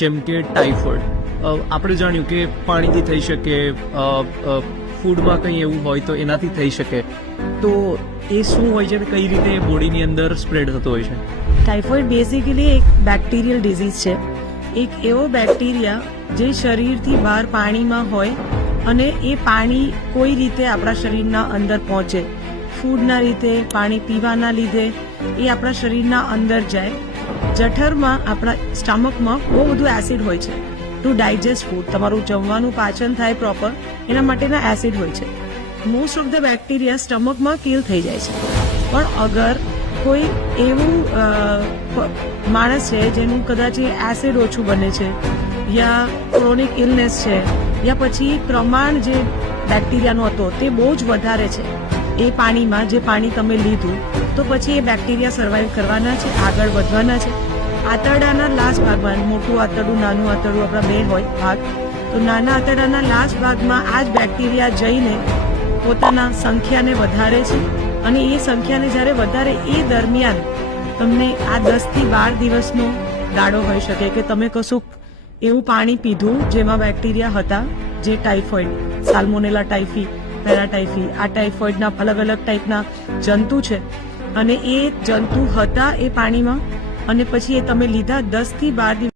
જેમ કે ટાઇફોઇડ આપણે જાણ્યું કે પાણીથી થઈ શકે, ફૂડમાં કંઈ એવું હોય તો એનાથી થઈ શકે, તો એ શું હોય છે અને કઈ રીતે બોડીની અંદર સ્પ્રેડ થતો હોય છે? ટાઇફોઇડ બેઝિકલી એક બેક્ટેરિયલ ડિઝીઝ છે. એક એવો બેક્ટેરિયા જે શરીરથી બહાર પાણીમાં હોય અને એ પાણી કોઈ રીતે આપણા શરીરના અંદર પહોંચે, ફૂડના રીતે, પાણી પીવાના લીધે એ આપણા શરીરના અંદર જાય. જઠરમાં, આપણા સ્ટમકમાં બહુ બધું એસિડ હોય છે ટુ ડાયજેસ્ટ ફૂડ. તમારું જમવાનું પાચન થાય પ્રોપર, એના માટેના એસિડ હોય છે. મોસ્ટ ઓફ ધ બેક્ટેરિયા સ્ટમકમાં કિલ થઈ જાય છે. પણ અગર કોઈ એવું માણસ છે જેનું કદાચ એસિડ ઓછું બને છે, યા ક્રોનિક ઇલનેસ છે, યા પછી પ્રમાણ જે બેક્ટેરિયાનો હતો તે બહુ જ વધારે છે એ પાણીમાં, જે પાણી તમે લીધું, તો પછી એ બેક્ટેરિયા સર્વાઈવ કરવાના છે, આગળ વધવાના છે. આંતરડાના લાસ્ટ ભાગમાં, મોટું આંતરડું, નાનું આંતરડું, આપણા બે હોય ભાગ, તો નાના આંતરડાના લાસ્ટ ભાગમાં આ જ બેક્ટેરિયા જઈને પોતાના સંખ્યાને વધારે છે. અને એ સંખ્યાને જ્યારે વધારે, એ દરમિયાન તમને આ 10 થી 12 દિવસનો ગાળો હોઈ શકે કે તમે કશુંક એવું પાણી પીધું જેમાં બેક્ટેરિયા હતા, જે ટાઇફોઇડ, સાલ્મોનેલા ટાઇફી, પેરાટાઇફી, આ ટાઇફોઇડના અલગ અલગ ટાઈપના જંતુ છે, અને એ જંતુ હતા એ પાણીમાં, અને પછી એ તમે લીધા 10 થી 12 દિવસ